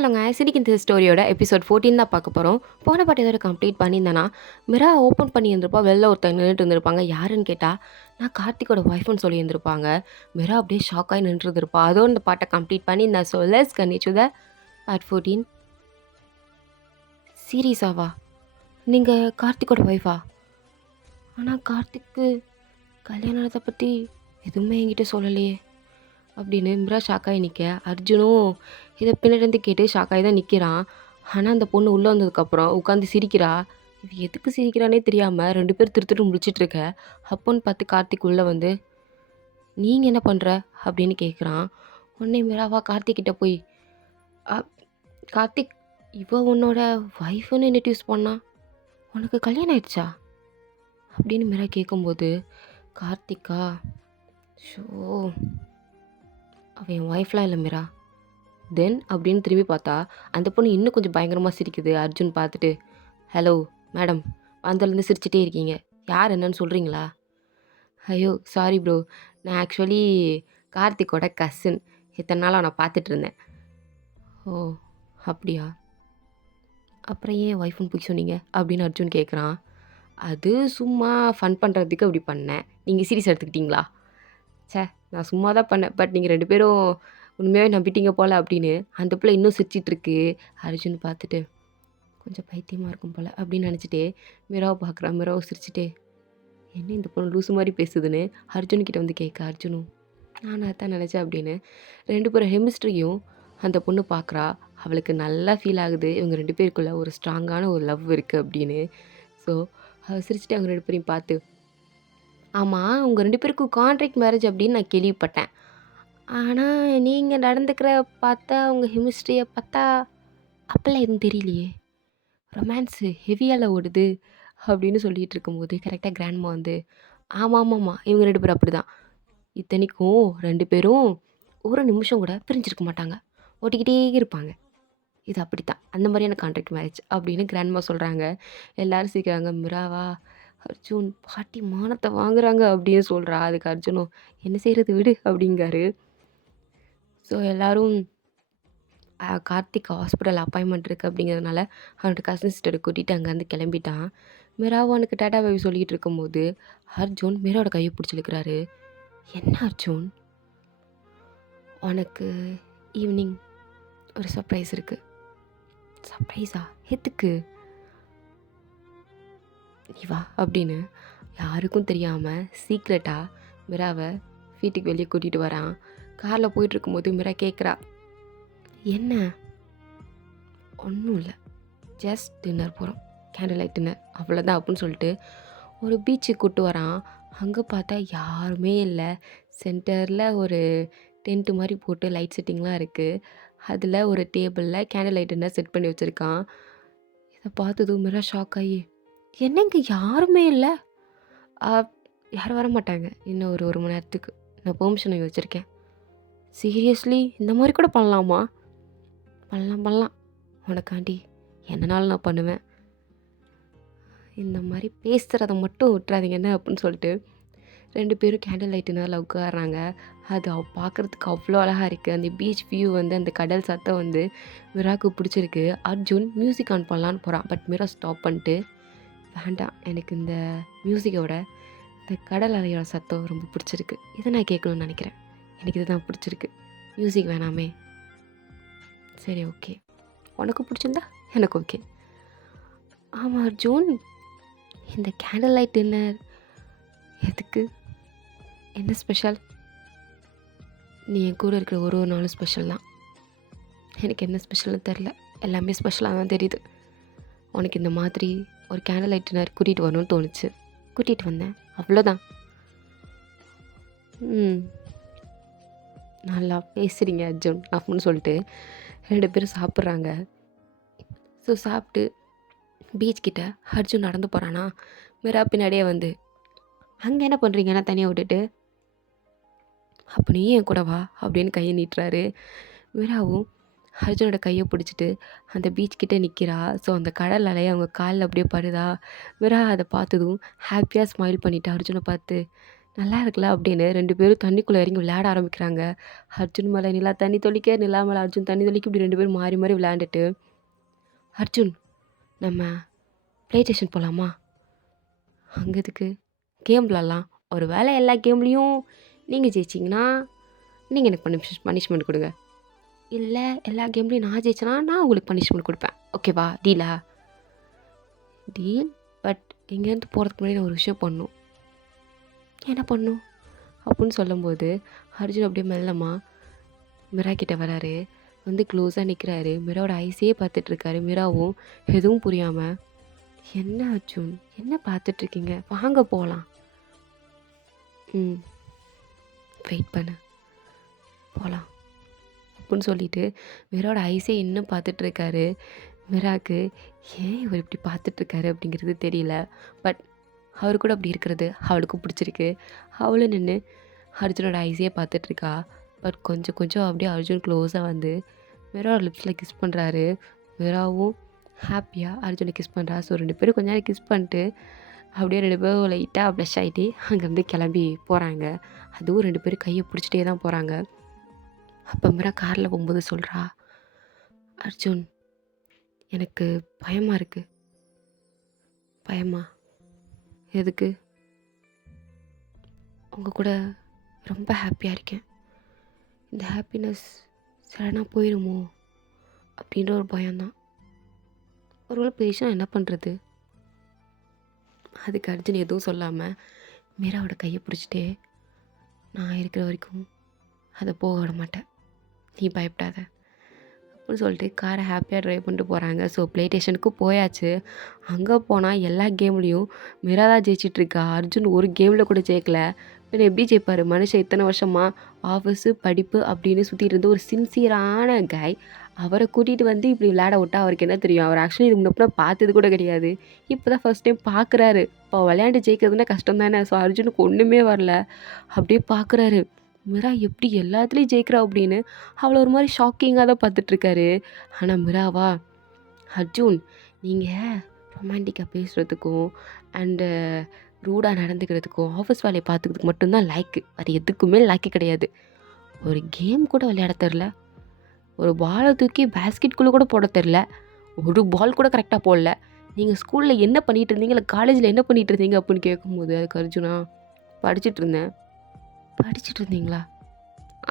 இல்லைங்க சிரிக்கு இந்த ஸ்டோரியோட எபிசோட் 14 தான் பார்க்க போகிறோம். போன பாட்டு இதோட கம்ப்ளீட் பண்ணியிருந்தேன்னா மிரா ஓப்பன் பண்ணி இருந்திருப்பா. வெளில ஒருத்தங்க நின்றுட்டு இருந்திருப்பாங்க. யாருன்னு கேட்டால் நான் கார்த்திகோட ஒய்ஃப்னு சொல்லியிருந்திருப்பாங்க. மிரா அப்படியே ஷாக்காகி நின்றுருந்துருப்பா. அதோட இந்த பாட்டை கம்ப்ளீட் பண்ணியிருந்தேன். So let's continue the part 14. சீரியஸாவா? நீங்கள் கார்த்திகோட ஒய்ஃபா? ஆனால் கார்த்திக்கு கல்யாணத்தை பற்றி எதுவுமே என்கிட்ட சொல்லலையே அப்படின்னு மிரா ஷாக்காகி நிற்க, அர்ஜுனும் இதை பின்னாடி கேட்டு ஷாக்காகி தான் நிற்கிறான். ஆனால் அந்த பொண்ணு உள்ளே வந்ததுக்கப்புறம் உட்காந்து சிரிக்கிறா. இது எதுக்கு சிரிக்கிறானே தெரியாமல் 2 பேர் திருத்துட்டு முடிச்சிட்டு இருக்க. அப்போன்னு பார்த்து கார்த்திக் உள்ளே வந்து நீங்கள் என்ன பண்ணுற அப்படின்னு கேட்குறான். உடனே மிராவா கார்த்திக்கிட்ட போய் கார்த்திக் இவ உன்னோட ஒய்ஃப்னு இன்ட்ரடியூஸ் பண்ணா, உனக்கு கல்யாணம் ஆயிடுச்சா அப்படின்னு மிரா கேட்கும்போது கார்த்திக்கா ஷோ அவன் என் ஒய்ஃப்லாம் இல்லை மிரா தென் அப்படின்னு திரும்பி பார்த்தா அந்த பொண்ணு இன்னும் கொஞ்சம் பயங்கரமாக சிரிக்குது. அர்ஜுன் பார்த்துட்டு ஹலோ மேடம் வந்ததுலேருந்து சிரிச்சிட்டே இருக்கீங்க, யார் என்னன்னு சொல்கிறீங்களா? ஐயோ சாரி ப்ரோ, நான் ஆக்சுவலி கார்த்திக்கோட கசின், இத்தனை நாளாக நான் பார்த்துட்டு இருந்தேன். ஓ அப்படியா, அப்புறம் ஏன் ஒய்ஃப்னு போய் சொன்னீங்க அப்படின்னு அர்ஜுன் கேட்குறான். அது சும்மா ஃபன் பண்ணுறதுக்கு அப்படி பண்ணேன், நீங்கள் சீரியஸ் எடுத்துக்கிட்டீங்களா? சே நான் சும்மா தான் பண்ணேன், பட் நீங்கள் 2 பேரும் உண்மையாகவே நம்பிட்டீங்க போல் அப்படின்னு அந்த பிள்ளை இன்னும் சிரிச்சிட்ருக்கு. அர்ஜுன் பார்த்துட்டு கொஞ்சம் பைத்தியமாக இருக்கும் போல் அப்படின்னு நினச்சிட்டே மிராவை பார்க்குறான். மிராவை சிரிச்சிட்டே என்ன இந்த பொண்ணு லூசு மாதிரி பேசுதுன்னு அர்ஜுன்கிட்ட வந்து கேட்க, அர்ஜுனும் நான் அதான் நினச்சேன் அப்படின்னு 2 பேரும் கெமிஸ்ட்ரியும் அந்த பொண்ணு பார்க்குறா. அவளுக்கு நல்லா ஃபீல் ஆகுது இவங்க 2 பேருக்குள்ளே ஒரு ஸ்ட்ராங்கான ஒரு லவ் இருக்குது அப்படின்னு. ஸோ அவள் சிரிச்சிட்டு அவங்க 2 பேரையும் பார்த்து ஆமாம் உங்கள் 2 பேருக்கும் கான்ட்ராக்ட் மேரேஜ் அப்படின்னு நான் கேள்விப்பட்டேன், ஆனால் நீங்கள் நடந்துக்கிற பார்த்தா உங்கள் கெமிஸ்ட்ரியை பார்த்தா அப்போல்லாம் எதுவும் தெரியலையே, ரொமான்ஸு ஹெவியால் ஓடுது அப்படின்னு சொல்லிகிட்டு இருக்கும்போது கரெக்டாக கிராண்ட்மா வந்து ஆமாம் ஆமாம்மா இவங்க 2 பேரும் அப்படி தான், இத்தனைக்கும் 2 பேரும் ஒரு நிமிஷம் கூட பிரிஞ்சிருக்க மாட்டாங்க, ஓட்டிக்கிட்டே இருப்பாங்க, இது அப்படித்தான் அந்த மாதிரியான கான்ட்ராக்ட் மேரேஜ் அப்படின்னு கிராண்ட்மா சொல்கிறாங்க. எல்லோரும் சீக்கிராங்க. மிராவா அர்ஜுன் பாட்டி மானத்தை வாங்குறாங்க அப்படின்னு சொல்கிறா. அதுக்கு அர்ஜுனும் என்ன செய்கிறது விடு அப்படிங்காரு. ஸோ எல்லோரும் கார்த்திக் ஹாஸ்பிட்டல் அப்பாயின்மெண்ட் இருக்குது அப்படிங்கிறதுனால அவனோட கசின் சிஸ்டரை கூட்டிகிட்டு அங்கேருந்து கிளம்பிட்டான். மிராவும் அவனுக்கு டாட்டா பாபி சொல்லிகிட்டு இருக்கும்போது அர்ஜுன் மிராவோட கையை பிடிச்சிருக்கிறாரு. என்ன அர்ஜுன், உனக்கு ஈவினிங் ஒரு சர்ப்ரைஸ் இருக்குது. சர்ப்ரைஸா? எதுக்கு? நீ வா அப்படின்னு யாருக்கும் தெரியாமல் சீக்ரெட்டாக மிராவை வீட்டுக்கு வெளியே கூட்டிகிட்டு வரான். காரில் போயிட்டுருக்கும்போது மிரா கேட்குறா என்ன? ஒன்றும் இல்லை, ஜஸ்ட் டின்னர் போகிறோம், கேண்டில் லைட் டின்னர் அவ்வளோதான் அப்படின்னு சொல்லிட்டு ஒரு பீச்சுக்கு கூப்பிட்டு வரான். அங்கே பார்த்தா யாருமே இல்லை. சென்டரில் ஒரு டென்ட்டு மாதிரி போட்டு லைட் செட்டிங்லாம் இருக்குது. அதில் ஒரு டேபிளில் கேண்டில் லைட் டின்னர் செட் பண்ணி வச்சுருக்கான். இதை பார்த்ததும் மிரா ஷாக் ஆகி என்னங்க யாருமே இல்லை, யாரும் வர மாட்டாங்க இன்னும் ஒரு 1 மணி நேரத்துக்கு, நான் பெர்மிஷன் வாங்கி வச்சுருக்கேன். சீரியஸ்லி இந்த மாதிரி கூட பண்ணலாமா? பண்ணலாம் உனக்காண்டி என்னனாலும் நான் பண்ணுவேன், இந்த மாதிரி பேசுகிறத மட்டும் விட்டுறாதீங்க என்ன அப்படின்னு சொல்லிட்டு 2 பேரும் கேண்டில் லைட்டுனால உட்காடுறாங்க. அது பார்க்குறதுக்கு அவ்வளோ அழகாக இருக்குது. அந்த பீச் வியூ வந்து அந்த கடல் சத்தம் வந்து மிராக்கு பிடிச்சிருக்கு. அர்ஜுன் மியூசிக் ஆன் பண்ணலான்னு போகிறான். பட் மிரா ஸ்டாப் பண்ணிட்டு வேண்டாம், எனக்கு இந்த மியூசிக்கோட இந்த கடல் அலையோட சத்தம் ரொம்ப பிடிச்சிருக்கு, இதை நான் கேட்கணும்னு நினைக்கிறேன், எனக்கு இதுதான் பிடிச்சிருக்கு, மியூசிக் வேணாமே. சரி ஓகே, உனக்கு பிடிச்சிருந்தா எனக்கு ஓகே. ஆமாம் அர்ஜுன், இந்த கேண்டில் லைட் டின்னர் எதுக்கு? என்ன ஸ்பெஷல்? நீ என் கூட இருக்கிற ஒரு நாளும் ஸ்பெஷல் தான். எனக்கு என்ன ஸ்பெஷல்னு தெரில, எல்லாமே ஸ்பெஷலாக தான் தெரியுது. உனக்கு இந்த மாதிரி ஒரு கேண்டில் லைட் டின்னர் கூட்டிகிட்டு வரணும்னு தோணுச்சு, கூட்டிகிட்டு வந்தேன், அவ்வளோதான். நல்லா பேசுகிறீங்க அர்ஜுன் அப்படின்னு சொல்லிட்டு 2 பேரும் சாப்பிட்றாங்க. ஸோ சாப்பிட்டு பீச் கிட்ட அர்ஜுன் நடந்து போகிறானா. மிரா பின்னாடியே வந்து அங்கே என்ன பண்ணுறீங்கன்னா தனியாக விட்டுட்டு, அப்போ நீ என் கூட வா அப்படின்னு கையை நீட்டுறாரு. மிராவும் அர்ஜுனோட கையை பிடிச்சிட்டு அந்த பீச் கிட்டே நிற்கிறா. ஸோ அந்த கடல் அலையை அவங்க காலில் அப்படியே படுதா. மிரா அதை பார்த்ததும் ஹாப்பியாக ஸ்மைல் பண்ணிவிட்டு அர்ஜுனை பார்த்து நல்லா இருக்குல்ல அப்படின்னு 2 பேரும் தண்ணிக்குள்ளே இறங்கி விளையாட ஆரம்பிக்கிறாங்க. அர்ஜுன் மேலே நிலா தண்ணி தெளிக்க, நிலா மேலே அர்ஜுன் தண்ணி தெளிக்க இப்படி 2 பேரும் மாறி மாறி விளையாண்டுட்டு, "அர்ஜுன் நம்ம ப்ளே ஸ்டேஷன் போகலாமா?" "அங்கே எதுக்கு?" "கேம் விளாட்லாம். ஒரு வேளை எல்லா கேம்லேயும் நீங்கள் ஜெயிச்சிங்கன்னா நீங்கள் எனக்கு பனிஷ்மெண்ட் கொடுங்க. இல்லை எல்லா கேம்லேயும் நான் ஜெயிச்சேன்னா நான் உங்களுக்கு பனிஷ்மெண்ட் கொடுப்பேன். ஓகேவா? டீலா?" "டீல். பட் இங்கேருந்து போகிறதுக்கு முன்னாடி நான் ஒரு விஷயம் பண்ணணும்." "என்ன பண்ணணும்?" அப்படின்னு சொல்லும்போது அர்ஜுன் அப்படியே மெல்லமா மிரா கிட்ட வராரு. வந்து க்ளோஸாக நிற்கிறாரு. மிராவோட ஐஸையே பார்த்துட்ருக்காரு. மிராவும் எதுவும் புரியாமல், "என்ன அர்ஜுன் என்ன பார்த்துட்ருக்கீங்க? வாங்க போகலாம்." "ம் வெயிட் பண்ணு போகலாம்." அப்படின்னு சொல்லிட்டு மிராவோட ஐஸே இன்னும் பார்த்துட்ருக்காரு. மிராக்கு ஏன் இவர் இப்படி பார்த்துட்ருக்காரு அப்படிங்கிறது தெரியல. பட் அவரு கூட அப்படி இருக்கிறது அவளுக்கும் பிடிச்சிருக்கு. அவளும் நின்று அர்ஜுனோட ஐஸையே பார்த்துட்ருக்கா. பட் கொஞ்சம் கொஞ்சம் அப்படியே அர்ஜுன் க்ளோஸாக வந்து மிராவோட லிப்ஸில் கிஸ் பண்ணுறாரு. மிராவும் ஹாப்பியாக அர்ஜுனை கிஸ் பண்ணுறா. ஸோ 2 பேரும் கொஞ்ச நேரம் கிஸ் பண்ணிட்டு அப்படியே 2 பேரும் லைட்டாக ப்ளஷ் ஆகிட்டு அங்கேருந்து கிளம்பி போகிறாங்க. அதுவும் 2 பேரும் கையை பிடிச்சிட்டே தான் போகிறாங்க. அப்போ மிரா காரில் போகும்போது சொல்கிறா, "அர்ஜுன் எனக்கு பயமாக இருக்குது." "பயமா? எதுக்கு?" "உங்கள் கூட ரொம்ப ஹாப்பியாக இருக்கேன். இந்த ஹாப்பினஸ் சடனாக போயிடுமோ அப்படின்ற ஒரு பயம்தான். ஒருவேளை போயிடுச்சுன்னா என்ன பண்ணுறது?" அதுக்கு அர்ஜுன் எதுவும் சொல்லாமல் மீராவோட கையை பிடிச்சிட்டே, "நான் இருக்கிற வரைக்கும் அதை போக விட மாட்டேன். நீ பயப்படாத." அப்படின்னு சொல்லிட்டு காரை ஹாப்பியாக ட்ரைவ் பண்ணிட்டு போகிறாங்க. ஸோ ப்ளே ஸ்டேஷனுக்கு போயாச்சு. அங்கே போனால் எல்லா கேம்லேயும் மீரா தான் ஜெயிச்சிட்ருக்கா. அர்ஜுன் ஒரு கேமில் கூட ஜெயிக்கல. பின்ன எப்படி ஜெயிப்பார்? மனுஷன் இத்தனை வருஷமாக ஆஃபீஸு படிப்பு அப்படின்னு சுற்றிட்டு இருந்த ஒரு சின்சியரான காய், அவரை கூட்டிகிட்டு வந்து இப்படி விளையாட விட்டா அவருக்கு என்ன தெரியும்? அவர் ஆக்சுவலி இதுக்கு முன்னாடி பார்த்தது கூட கிடையாது. இப்போ தான் ஃபஸ்ட் டைம் பார்க்குறாரு. இப்போ விளையாண்டு ஜெயிக்கிறதுனா கஷ்டம் தானே. ஸோ அர்ஜுனுக்கு ஒன்றுமே வரல. அப்படியே பார்க்குறாரு, மிரா எப்படி எல்லாத்துலேயும் ஜெயிக்கிறா அப்படின்னு அவளை ஒரு மாதிரி ஷாக்கிங்காக தான் பார்த்துட்ருக்காரு. ஆனால் மிராவா, "அர்ஜுன் நீங்கள் ரொமான்டிக்காக பேசுகிறதுக்கும் அண்டு ரூடாக நடந்துக்கிறதுக்கும் ஆஃபீஸ் வேலையை பார்த்துக்கிறதுக்கு மட்டும்தான் லாய்க்கு. வேறு எதுக்குமே லாய்க்கு கிடையாது. ஒரு கேம் கூட விளையாட தெரில. ஒரு பாலை தூக்கி பேஸ்கெட்குள்ளே கூட போட தெரில. ஒரு பால் கூட கரெக்டாக போடல. நீங்கள் ஸ்கூலில் என்ன பண்ணிகிட்டு இருந்தீங்க, இல்லை காலேஜில் என்ன பண்ணிகிட்டு இருந்தீங்க?" அப்படின்னு கேட்கும்போது அதுக்கு அர்ஜுனா, "படிச்சுட்டு இருந்தேன்." "படிச்சுட்டு இருந்தீங்களா?"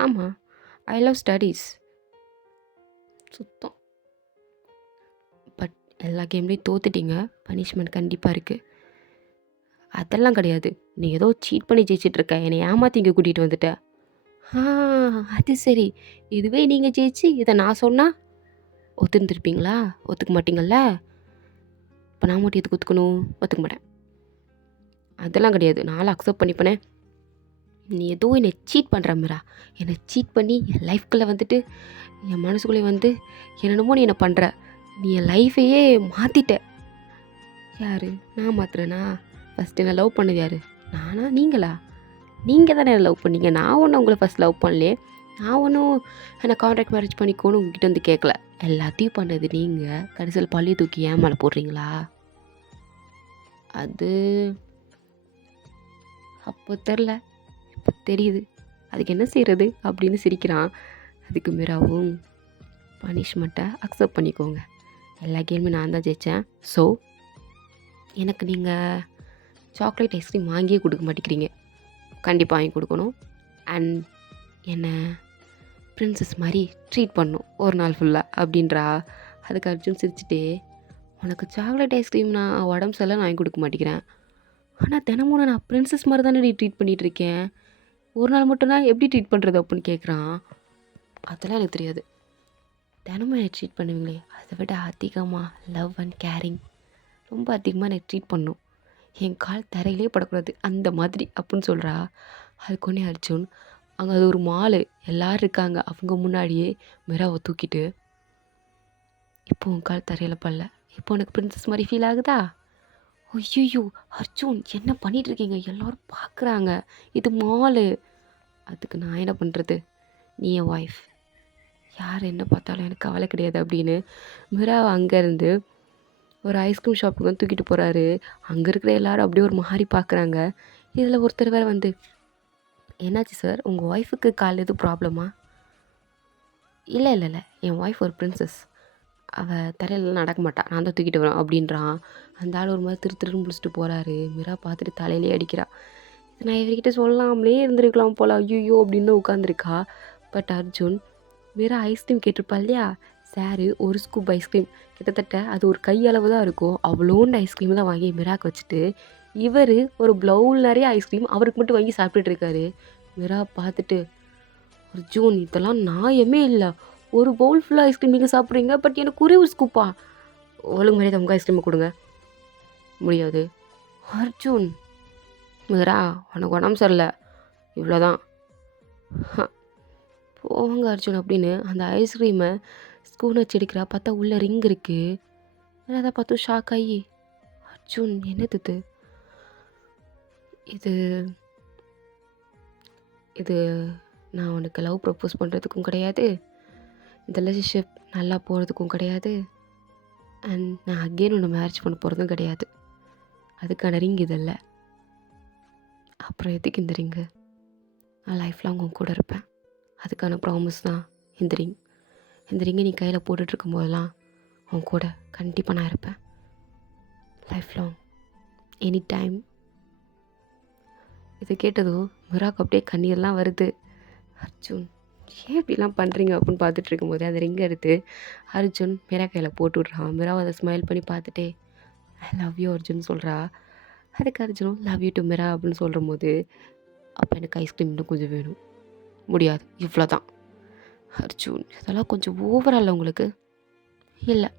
"ஆமாம். I love studies." சுத்தம். பட் எல்லா கேம்லேயும் தோத்துட்டீங்க. பனிஷ்மெண்ட் கண்டிப்பாக இருக்குது. "அதெல்லாம் கிடையாது. நீ ஏதோ சீட் பண்ணி ஜெயிச்சிட்ருக்க. என்னை ஏமாற்றி இங்கே கூட்டிகிட்டு வந்துட்ட." "ஆ அது சரி. இதுவே நீங்கள் ஜெயிச்சு இதை நான் சொன்னால் ஒத்துருந்துருப்பீங்களா? ஒத்துக்க மாட்டீங்கள்ல. இப்போ நான் மட்டும் எதுக்கு ஒத்துக்கணும்? ஒத்துக்க மாட்டேன்." "அதெல்லாம் கிடையாது. நான்லாம் அக்செப்ட் பண்ணிப்பேனே." "நீ ஏதோ என்னை சீட் பண்ணுற மிரா. என்னை சீட் பண்ணி என் லைஃப்குள்ளே வந்துட்டு என் மனசுக்குள்ளே வந்து என்னென்னமோ நீ என்னை பண்ணுற. நீ என் லைஃபையே மாற்றிட்ட." "யார்? நான் மாத்துறேனா? ஃபஸ்ட்டு என்ன லவ் பண்ணது யார்? நானா நீங்களா? நீங்கள் தானே என்ன லவ் பண்ணீங்க. நான் ஒன்றும் உங்களை ஃபஸ்ட் லவ் பண்ணலையே. நான் ஒன்றும் என்னை கான்ட்ராக்ட் மேரேஜ் பண்ணிக்கோன்னு உங்ககிட்ட வந்து கேட்கல. எல்லாத்தையும் பண்ணது நீங்கள். கடைசியில் பழிய தூக்கி ஏன் மேலே போடுறீங்களா?" "அது அப்போ தெரில. இப்போ தெரியுது. அதுக்கு என்ன செய்கிறது?" அப்படின்னு சிரிக்கிறான். அதுக்கு மிராவும், "பனிஷ்மெண்ட்டை அக்செப்ட் பண்ணிக்கோங்க. எல்லா கேமும் நான் தான் ஜெயித்தேன். ஸோ எனக்கு நீங்கள் சாக்லேட் ஐஸ்கிரீம் வாங்கியே கொடுக்க மாட்டேங்கிறீங்க. கண்டிப்பாக வாங்கி கொடுக்கணும். அண்ட் என்னை பிரின்சஸ் மாதிரி ட்ரீட் பண்ணணும் ஒரு நாள் ஃபுல்லாக." அப்படின்றா. அதுக்கு அர்ஜுன் சிரிச்சுட்டே, "உனக்கு சாக்லேட் ஐஸ்கிரீம் நான் உடம்பு சரியில்லை நான் வாங்கி கொடுக்க மாட்டேங்கிறேன். ஆனால் தினமும் நான் பிரின்சஸ் மாதிரி தானே நீ ட்ரீட் பண்ணிகிட்ருக்கேன். ஒரு நாள் மட்டும் நான் எப்படி ட்ரீட் பண்ணுறது?" அப்படின்னு கேட்குறான். "அதெல்லாம் எனக்கு தெரியாது. தினமும் என்னை ட்ரீட் பண்ணுவீங்களே, அதை விட அதிகமாக லவ் அண்ட் கேரிங் ரொம்ப அதிகமாக என்னை ட்ரீட் பண்ணணும். என் கால் தரையிலே படக்கூடாது அந்த மாதிரி." அப்படின்னு சொல்கிறா. அதுக்கு ஒன்றே அர்ஜுன், அங்கே அது ஒரு மாலு, எல்லோரும் இருக்காங்க. அவங்க முன்னாடியே மிராவை தூக்கிட்டு, "இப்போ உன் கால் தரையில் படல. இப்போ உனக்கு பிரின்சஸ் மாதிரி ஃபீல் ஆகுதா?" "ஐயையோ அர்ஜுன் என்ன பண்ணிகிட்ருக்கீங்க? எல்லோரும் பார்க்குறாங்க. இது மாலு." "அதுக்கு நான் என்ன பண்ணுறது? நீ என் ஒய்ஃப். யார் என்ன பார்த்தாலும் எனக்கு கவலை கிடையாது." அப்படின்னு மிராவை அங்கேருந்து ஒரு ஐஸ்கிரீம் ஷாப்புக்கு வந்து தூக்கிட்டு போகிறாரு. அங்கே இருக்கிற எல்லோரும் அப்படியே ஒரு மாதிரி பார்க்குறாங்க. இதில் ஒருத்தர் வேறு வந்து, என்னாச்சு சார் உங்கள் ஒய்ஃபுக்கு கால் எதுவும் ப்ராப்ளமா? இல்லை இல்லை இல்லை, என் ஒய்ஃப் ஒரு பிரின்சஸ், அவள் தரையிலலாம் நடக்க மாட்டா, நான் தான் தூக்கிட்டு வரேன் அப்படின்றான். அந்த ஆள் ஒரு மாதிரி திருன்னு முடிச்சுட்டு போகிறாரு. மீரா பார்த்துட்டு தலையிலே அடிக்கிறா. இது நான் இவர்கிட்ட சொல்லாமலே இருந்திருக்கலாம் போல, ஐயோ அப்படின்னு உட்காந்துருக்கா. பட் அர்ஜுன், மீரா ஐஸ்கிரீம் கேட்டிருப்பா இல்லையா, சாரு ஒரு ஸ்கூப் ஐஸ்கிரீம், கிட்டத்தட்ட அது ஒரு கையளவு தான் இருக்கும், அவ்வளோண்டு ஐஸ்கிரீம் தான் வாங்கி மிராக்கு வச்சுட்டு, இவர் ஒரு ப்ளவுல் நிறைய ஐஸ்கிரீம் அவருக்கு மட்டும் வாங்கி சாப்பிட்டுட்டு இருக்காரு. மிரா பார்த்துட்டு, அர்ஜுன் இதெல்லாம் நியாயமே இல்லை, ஒரு பவுல் ஃபுல்லாக ஐஸ்கிரீம் நீங்கள் சாப்பிட்றீங்க, பட் எனக்கு ஒரே ஒரு ஸ்கூப்பா, ஒழுங்கு மாதிரி உங்கள் ஐஸ்கிரீமை கொடுங்க. முடியாது. அர்ஜுன், மிரா உனக்கு உடம்பு சரியில்லை, இவ்வளோதான், போங்க அர்ஜுன் அப்படின்னு அந்த ஐஸ்கிரீமை ஸ்பூன் வச்சு எடுக்கிறா. பார்த்தா உள்ள ரிங் இருக்குது. அதை பார்த்து ஷாக் ஆகி, அர்ஜுன் என்னது இது, இது இது நான் உனக்கு லவ் ப்ரப்போஸ் பண்ணுறதுக்கும் கிடையாது, இந்த ரிலேஷன்ஷிப் நல்லா போகிறதுக்கும் கிடையாது, அண்ட் நான் அகெயின் உன்னை மேரேஜ் பண்ண போகிறதும் கிடையாது, அதுக்கான ரிங் இது இல்லை. அப்புறம் எதுக்கு இந்த ரிங்கு? நான் லைஃப் லாங் உன் கூட இருப்பேன், அதுக்கான ப்ராமிஸ் தான் இந்த ரிங். இந்த ரிங்கை நீ கையில் போட்டுட்ருக்கும் போதெல்லாம் உன் கூட கண்டிப்பாக நான் இருப்பேன், லைஃப் லாங், எனி டைம். இதை கேட்டதும் மிராக்கு அப்படியே கண்ணீர்லாம் வருது. அர்ஜுன் ஏன் இப்படிலாம் பண்ணுறீங்க அப்படின்னு பார்த்துட்டு இருக்கும்போது அந்த ரிங்கை எடுத்து அர்ஜுன் மிரா கையில் போட்டு விட்றான். மிராவை அதை ஸ்மைல் பண்ணி பார்த்துட்டே ஐ லவ் யூ அர்ஜுன் சொல்கிறா. அதுக்கு அர்ஜுனும் லவ் யூ டு மிரா அப்படின்னு சொல்கிற போது, அப்போ எனக்கு ஐஸ்கிரீம் இன்னும் கொஞ்சம் வேணும், முடியாது இவ்வளோ தான். அர்ஜுன் இதெல்லாம் கொஞ்சம் ஓவரால் உங்களுக்கு? இல்லை,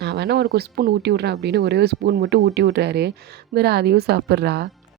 நான் வேணால் உனக்கு ஒரு ஸ்பூன் ஊட்டி விட்றேன் அப்படின்னு ஒரே ஒரு ஸ்பூன் மட்டும் ஊட்டி விட்றாரு. மிரா அதையும் சாப்பிட்றா.